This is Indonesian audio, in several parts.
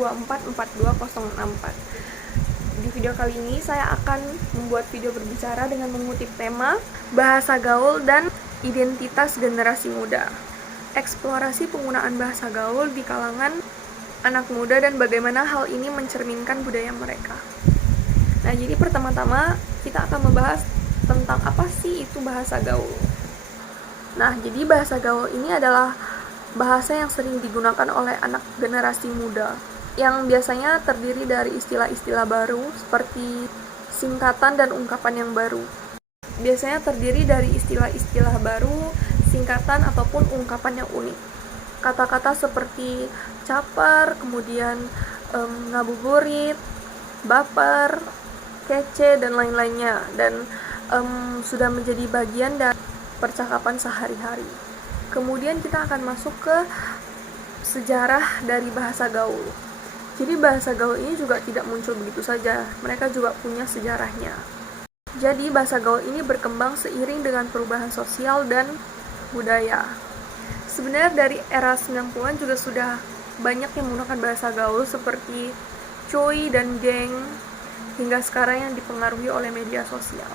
0812144264. Di video kali ini saya akan membuat video berbicara dengan mengutip tema bahasa gaul dan identitas generasi muda. Eksplorasi penggunaan bahasa gaul di kalangan anak muda dan bagaimana hal ini mencerminkan budaya mereka. Nah, jadi pertama-tama kita akan membahas tentang apa sih itu bahasa gaul. Nah, jadi bahasa gaul ini adalah bahasa yang sering digunakan oleh anak generasi muda, yang biasanya terdiri dari istilah-istilah baru seperti singkatan dan ungkapan yang baru. Biasanya terdiri dari istilah-istilah baru, singkatan ataupun ungkapan yang unik. Kata-kata seperti caper, kemudian ngabuburit, baper, kece, dan lain-lainnya, dan sudah menjadi bagian dari percakapan sehari-hari. Kemudian kita akan masuk ke sejarah dari bahasa gaul. Jadi bahasa gaul ini juga tidak muncul begitu saja, mereka juga punya sejarahnya. Jadi bahasa gaul ini berkembang seiring dengan perubahan sosial dan budaya. Sebenarnya dari era 90-an juga sudah banyak yang menggunakan bahasa gaul seperti cuy dan geng, hingga sekarang yang dipengaruhi oleh media sosial.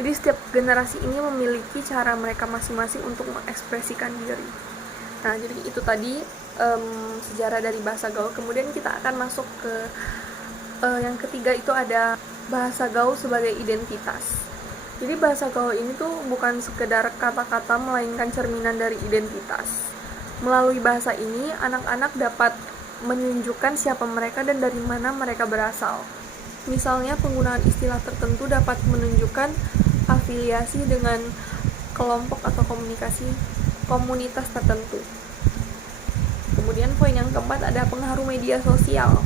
Jadi setiap generasi ini memiliki cara mereka masing-masing untuk mengekspresikan diri. Nah, jadi itu tadi sejarah dari bahasa gaul. Kemudian kita akan masuk ke yang ketiga, itu ada bahasa gaul sebagai identitas. Jadi bahasa gaul ini tuh bukan sekedar kata-kata, melainkan cerminan dari identitas. Melalui bahasa ini, anak-anak dapat menunjukkan siapa mereka dan dari mana mereka berasal. Misalnya, penggunaan istilah tertentu dapat menunjukkan afiliasi dengan kelompok atau komunitas tertentu. Kemudian poin yang keempat ada pengaruh media sosial.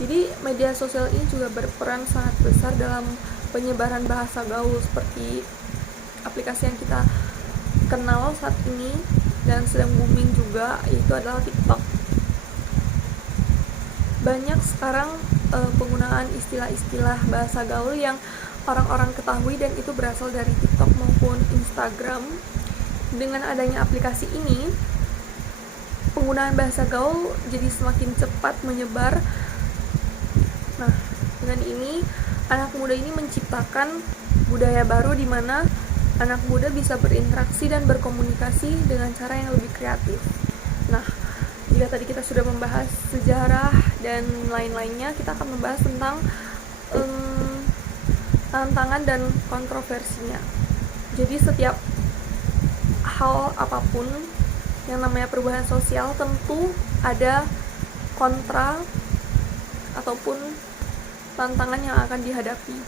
Jadi media sosial ini juga berperan sangat besar dalam penyebaran bahasa gaul, seperti aplikasi yang kita kenal saat ini dan sedang booming juga, yaitu adalah TikTok. Banyak sekarang penggunaan istilah-istilah bahasa gaul yang orang-orang ketahui dan itu berasal dari TikTok maupun Instagram. Dengan adanya aplikasi ini, penggunaan bahasa gaul jadi semakin cepat menyebar. Nah, dengan ini anak muda ini menciptakan budaya baru di mana anak muda bisa berinteraksi dan berkomunikasi dengan cara yang lebih kreatif. Nah, jika tadi kita sudah membahas sejarah dan lain-lainnya, kita akan membahas tentang tantangan dan kontroversinya. Jadi setiap hal apapun yang namanya perubahan sosial tentu ada kontra ataupun tantangan yang akan dihadapi.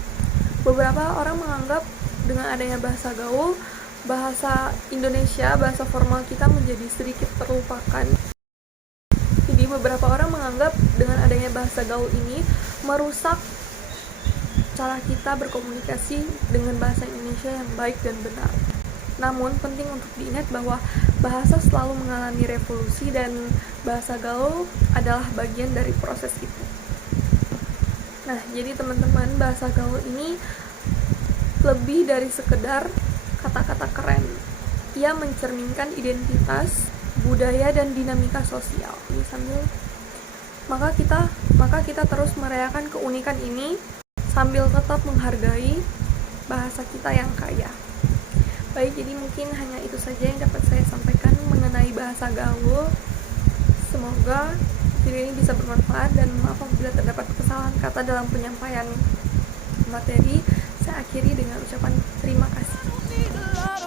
Beberapa orang menganggap dengan adanya bahasa gaul, bahasa Indonesia, bahasa formal kita menjadi sedikit terlupakan. Jadi beberapa orang menganggap dengan adanya bahasa gaul ini merusak cara kita berkomunikasi dengan bahasa Indonesia yang baik dan benar. Namun penting untuk diingat bahwa bahasa selalu mengalami revolusi dan bahasa gaul adalah bagian dari proses itu. Nah, jadi teman-teman, bahasa gaul ini lebih dari sekedar kata-kata keren. Ia mencerminkan identitas, budaya, dan dinamika sosial. Ini sambil maka kita terus merayakan keunikan ini sambil tetap menghargai bahasa kita yang kaya. Baik, jadi mungkin hanya itu saja yang dapat saya sampaikan mengenai bahasa gaul. Semoga video ini bisa bermanfaat, dan maaf apabila terdapat kesalahan kata dalam penyampaian materi. Saya akhiri dengan ucapan terima kasih.